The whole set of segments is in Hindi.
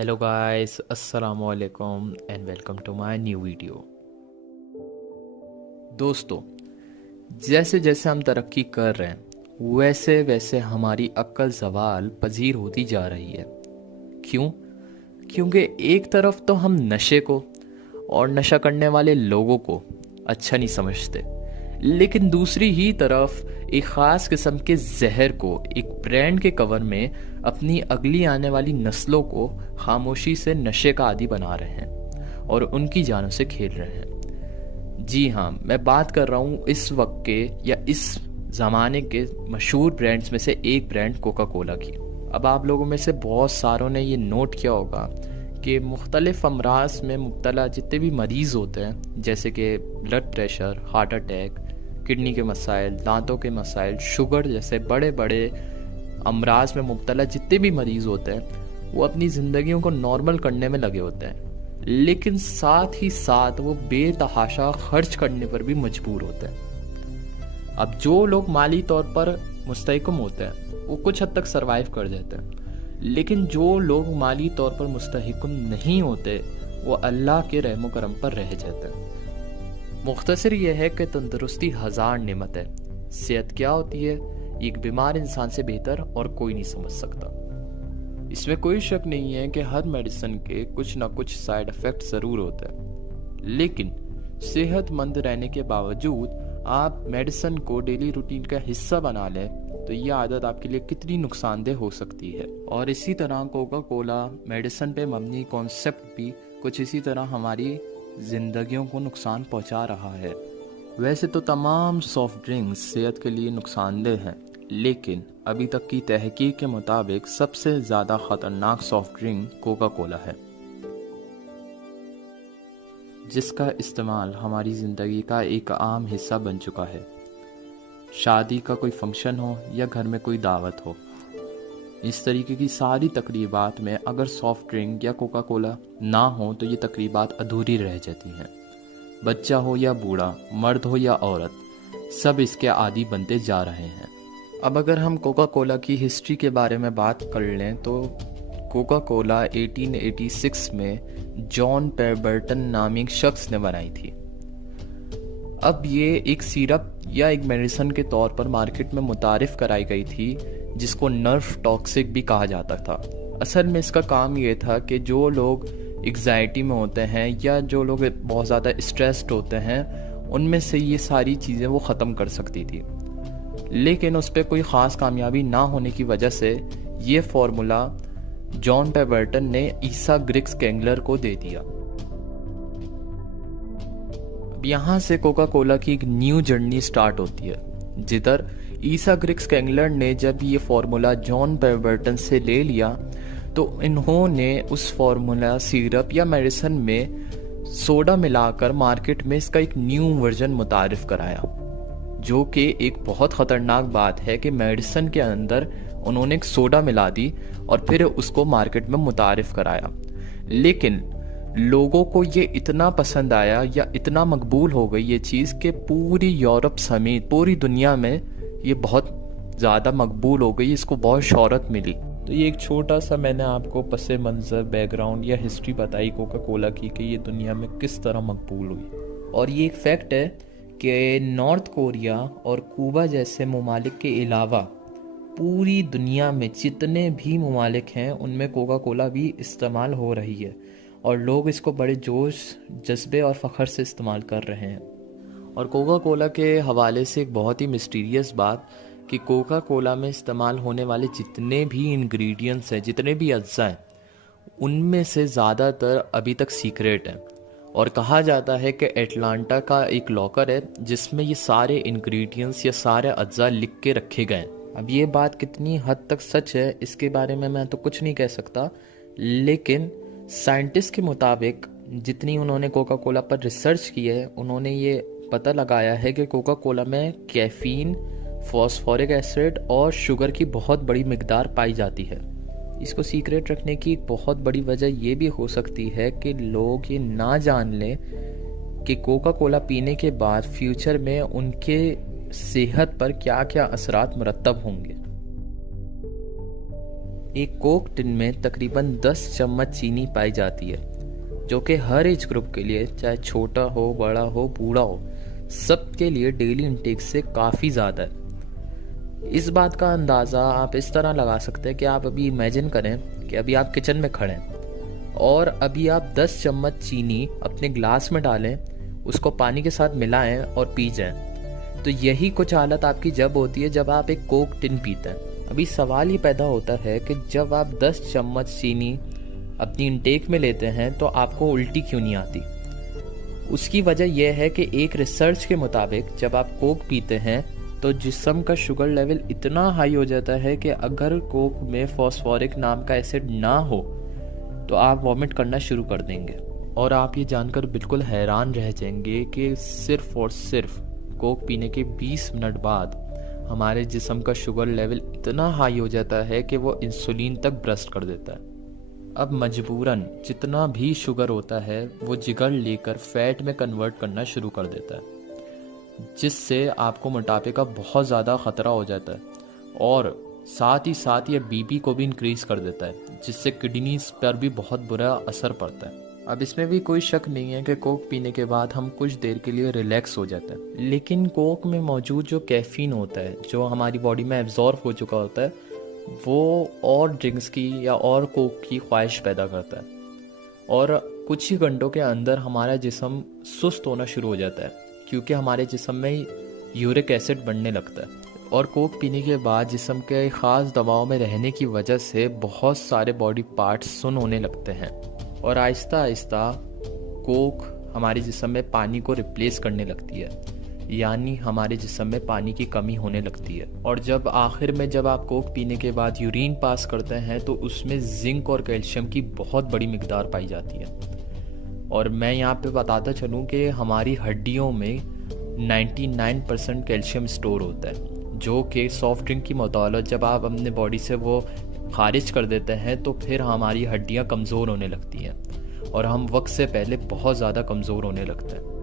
हेलो गाइस, अस्सलाम वालेकुम and welcome to my new video. दोस्तों, जैसे जैसे हम तरक्की कर रहे हैं वैसे वैसे हमारी अक्ल ज़वाल पजीर होती जा रही है। क्यों? क्योंकि एक तरफ तो हम नशे को और नशा करने वाले लोगों को अच्छा नहीं समझते, लेकिन दूसरी ही तरफ एक ख़ास किस्म के जहर को एक ब्रांड के कवर में अपनी अगली आने वाली नस्लों को खामोशी से नशे का आदी बना रहे हैं और उनकी जानों से खेल रहे हैं। जी हाँ, मैं बात कर रहा हूँ इस वक्त के या इस ज़माने के मशहूर ब्रांड्स में से एक ब्रांड कोका कोला की। अब आप लोगों में से बहुत सारों ने ये नोट किया होगा कि मुख्तलिफ अमराज में मुब्तला जितने भी मरीज़ होते हैं, जैसे कि blood pressure, heart attack, kidney के मसाइल, दांतों के मसाइल, शुगर जैसे बड़े बड़े अमराज में मुब्तला जितने भी मरीज़ होते हैं वो अपनी ज़िंदगियों को नॉर्मल करने में लगे होते हैं, लेकिन साथ ही साथ वो बेतहाशा खर्च करने पर भी मजबूर होते हैं। अब जो लोग माली तौर पर मुस्तहकम होते हैं वो कुछ हद तक सरवाइव कर जाते हैं, लेकिन जो लोग माली तौर पर मुस्तहकम नहीं होते वो अल्लाह के रहमो करम पर रह जाते हैं। मुख्तसर यह है कि तंदुरुस्ती हज़ार नेमत है। सेहत क्या होती है एक बीमार इंसान से बेहतर और कोई नहीं समझ सकता। इसमें कोई शक नहीं है कि हर मेडिसिन के कुछ ना कुछ साइड इफ़ेक्ट ज़रूर होते हैं, लेकिन सेहतमंद रहने के बावजूद आप मेडिसिन को डेली रूटीन का हिस्सा बना लें तो यह आदत आपके लिए कितनी नुकसानदेह हो सकती है। और इसी तरह कोका कोला मेडिसिन पे मबनी कॉन्सेप्ट भी कुछ इसी तरह हमारी ज़िंदगियों को नुकसान पहुंचा रहा है। वैसे तो तमाम सॉफ्ट ड्रिंक्स सेहत के लिए नुकसानदेह हैं, लेकिन अभी तक की तहकीक के मुताबिक सबसे ज़्यादा ख़तरनाक सॉफ्ट ड्रिंक कोका कोला है, जिसका इस्तेमाल हमारी ज़िंदगी का एक आम हिस्सा बन चुका है। शादी का कोई फंक्शन हो या घर में कोई दावत हो, इस तरीके की सारी तकरीबात में अगर सॉफ्ट ड्रिंक या कोका कोला ना हो तो ये तकरीबात अधूरी रह जाती हैं। बच्चा हो या बूढ़ा, मर्द हो या औरत, सब इसके आदी बनते जा रहे हैं। अब अगर हम कोका कोला की हिस्ट्री के बारे में बात कर लें तो कोका कोला 1886 में जॉन पेबर्टन नामी एक शख्स ने बनाई थी। अब ये एक सिरप या एक मेडिसिन के तौर पर मार्केट में मुतारिफ कराई गई थी, जिसको नर्व टॉक्सिक भी कहा जाता था। असल में इसका काम ये था कि जो लोग एग्जाइटी में होते हैं या जो लोग बहुत ज़्यादा स्ट्रेस्ड होते हैं उनमें से ये सारी चीज़ें वो ख़त्म कर सकती थी, लेकिन उस पर कोई ख़ास कामयाबी ना होने की वजह से ये फार्मूला जॉन पेबर्टन ने ईसा ग्रिग्स केंगलर को दे दिया। अब यहाँ से कोका कोला की एक न्यू जर्नी स्टार्ट होती है, जिधर ईसा ग्रिग्स केंगलर ने जब ये फार्मूला जॉन पेबर्टन से ले लिया तो इन्होंने उस फार्मूला सिरप या मेडिसिन में सोडा मिलाकर मार्केट में इसका एक न्यू वर्जन मुतारिफ कराया, जो कि एक बहुत ख़तरनाक बात है कि मेडिसिन के अंदर उन्होंने एक सोडा मिला दी और फिर उसको मार्केट में मुतारिफ कराया। लेकिन लोगों को ये इतना पसंद आया या इतना मकबूल हो गई ये चीज़ कि पूरी यूरोप समेत पूरी दुनिया में ये बहुत ज़्यादा मकबूल हो गई, इसको बहुत शोहरत मिली। तो ये एक छोटा सा मैंने आपको पस मंज़र, बैकग्राउंड या हिस्ट्री बताई कोका कोला की कि ये दुनिया में किस तरह मकबूल हुई। और ये एक फैक्ट है कि नॉर्थ कोरिया और कूबा जैसे ममालिक के अलावा पूरी दुनिया में जितने भी ममालिक हैं उनमें कोका कोला भी इस्तेमाल हो रही है और लोग इसको बड़े जोश, जज्बे और फ़ख्र से इस्तेमाल कर रहे हैं। और कोका कोला के हवाले से एक बहुत ही मिस्टीरियस बात कि कोका कोला में इस्तेमाल होने वाले जितने भी इंग्रेडिएंट्स हैं, जितने भी अज्जा हैं, उनमें से ज़्यादातर अभी तक सीक्रेट हैं। और कहा जाता है कि एटलांटा का एक लॉकर है जिसमें ये सारे इंग्रेडिएंट्स या सारे अज्जा लिख के रखे गए हैं। अब ये बात कितनी हद तक सच है इसके बारे में मैं तो कुछ नहीं कह सकता, लेकिन साइंटिस्ट के मुताबिक जितनी उन्होंने कोका कोला पर रिसर्च की है उन्होंने ये पता लगाया है कि कोका कोला में कैफीन, फॉस्फोरिक एसिड और शुगर की बहुत बड़ी मिकदार पाई जाती है। इसको सीक्रेट रखने की एक बहुत बड़ी वजह ये भी हो सकती है कि लोग ये ना जान लें कि कोका कोला पीने के बाद फ्यूचर में उनके सेहत पर क्या क्या असरात मुरतब होंगे। एक कोक टिन में तकरीबन 10 चम्मच चीनी पाई जाती है, जो कि हर एज ग्रुप के लिए, चाहे छोटा हो, बड़ा हो, बूढ़ा हो, सबके लिए डेली इंटेक से काफ़ी ज़्यादा है। इस बात का अंदाज़ा आप इस तरह लगा सकते हैं कि आप अभी इमेजिन करें कि अभी आप किचन में खड़े हैं और अभी आप 10 चम्मच चीनी अपने ग्लास में डालें, उसको पानी के साथ मिलाएं और पी जाएं। तो यही कुछ हालत आपकी जब होती है जब आप एक कोक टिन पीते हैं। अभी सवाल ये पैदा होता है कि जब आप 10 चम्मच चीनी अपनी इंटेक में लेते हैं तो आपको उल्टी क्यों नहीं आती? उसकी वजह यह है कि एक रिसर्च के मुताबिक जब आप कोक पीते हैं तो जिस्म का शुगर लेवल इतना हाई हो जाता है कि अगर कोक में फॉस्फोरिक नाम का एसिड ना हो तो आप वॉमिट करना शुरू कर देंगे। और आप ये जानकर बिल्कुल हैरान रह जाएंगे कि सिर्फ और सिर्फ कोक पीने के 20 मिनट बाद हमारे जिस्म का शुगर लेवल इतना हाई हो जाता है कि वो इंसुलिन तक ब्रस्ट कर देता है। अब मजबूरन जितना भी शुगर होता है वो जिगर लेकर फैट में कन्वर्ट करना शुरू कर देता है, जिससे आपको मोटापे का बहुत ज़्यादा ख़तरा हो जाता है और साथ ही साथ ये बीपी को भी इंक्रीज़ कर देता है, जिससे किडनीज पर भी बहुत बुरा असर पड़ता है। अब इसमें भी कोई शक नहीं है कि कोक पीने के बाद हम कुछ देर के लिए रिलैक्स हो जाते हैं, लेकिन कोक में मौजूद जो कैफ़ीन होता है, जो हमारी बॉडी में एब्जॉर्ब हो चुका होता है, वो और ड्रिंक्स की या और कोक की ख्वाहिश पैदा करता है और कुछ ही घंटों के अंदर हमारा जिस्म सुस्त होना शुरू हो जाता है, क्योंकि हमारे जिस्म में यूरिक एसिड बढ़ने लगता है। और कोक पीने के बाद जिस्म के ख़ास दबाव में रहने की वजह से बहुत सारे बॉडी पार्ट्स सुन्न होने लगते हैं और आहिस्ता आहिस्ता कोक हमारे जिस्म में पानी को रिप्लेस करने लगती है, यानी हमारे जिस्म में पानी की कमी होने लगती है। और जब आखिर में जब आप कोक पीने के बाद यूरिन पास करते हैं तो उसमें जिंक और कैल्शियम की बहुत बड़ी मिकदार पाई जाती है। और मैं यहाँ पे बताता चलूँ कि हमारी हड्डियों में 99% कैल्शियम स्टोर होता है, जो कि सॉफ्ट ड्रिंक की बदौलत जब आप अपने बॉडी से वो खारिज कर देते हैं तो फिर हमारी हड्डियाँ कमज़ोर होने लगती हैं और हम वक्त से पहले बहुत ज़्यादा कमज़ोर होने लगते हैं।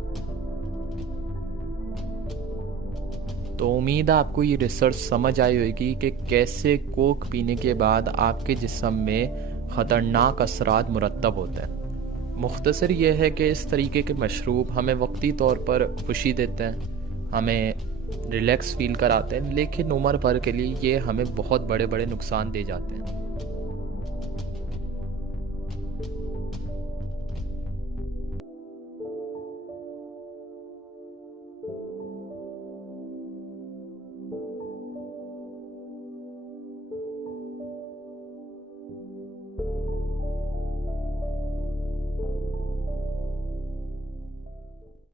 तो उम्मीद है आपको ये रिसर्च समझ आई होगी कि कैसे कोक पीने के बाद आपके जिस्म में ख़तरनाक असरात मुरतब होते हैं। मुख्तसर यह है कि इस तरीके के मशरूब हमें वक्ती तौर पर खुशी देते हैं, हमें रिलैक्स फील कराते हैं, लेकिन उम्र भर के लिए ये हमें बहुत बड़े बड़े नुकसान दे जाते हैं।